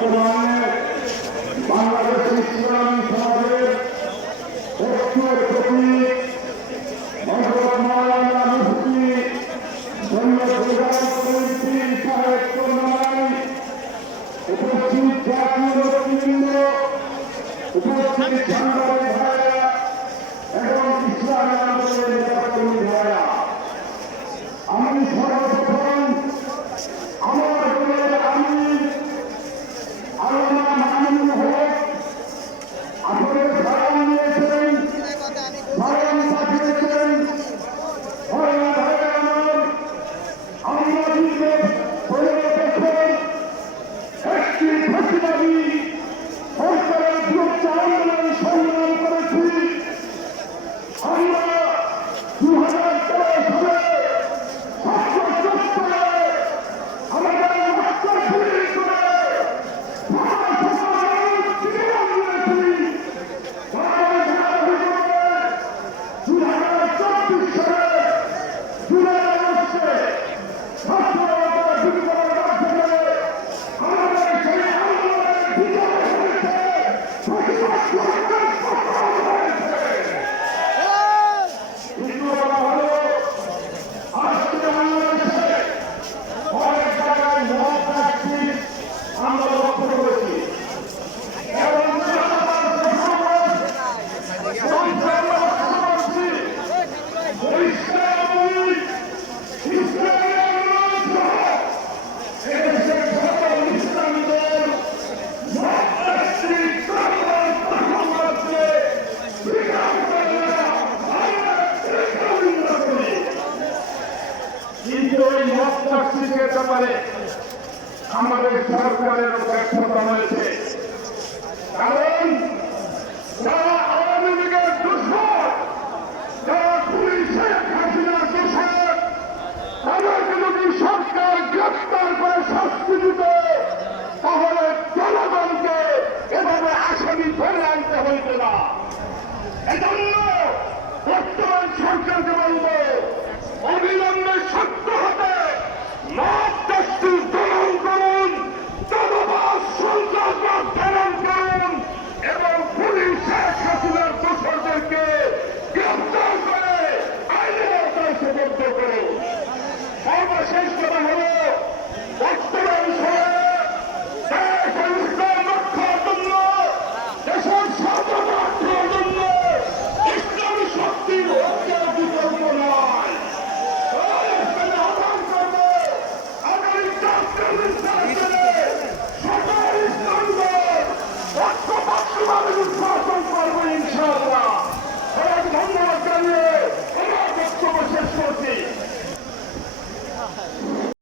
বর্তমানে বাংলাদেশ ইসলামী সমাজের ঐক্যের প্রতীক হযরত মাওলানা মুফতি সৈয়দ রিজাল করিম সাহেব কর্ণাই উপস্থিত জাতীয় নেতৃবৃন্দ, উপস্থিত সাংবাদিক ভাইরা এবং ইসলামী আন্দোলনের নেতাকর্মী ভাইরা, আমি সর্বপ্রথম আমার দলের আমির আল্লামা মামুনুল হক আপনাদের সালাম দিয়েছেন, সালাম পাঠিয়েছেন। আমরা দীর্ঘ 15 বছর একটি ফাঁসিবাদী সরকারের বিরুদ্ধে আন্দোলন সংগ্রাম করেছি। আমরা 2013 সালে আমাদের রক্ত চুরি করে ব্যাপারে আমাদের সরকারের ব্যর্থতা হয়েছে, কারণ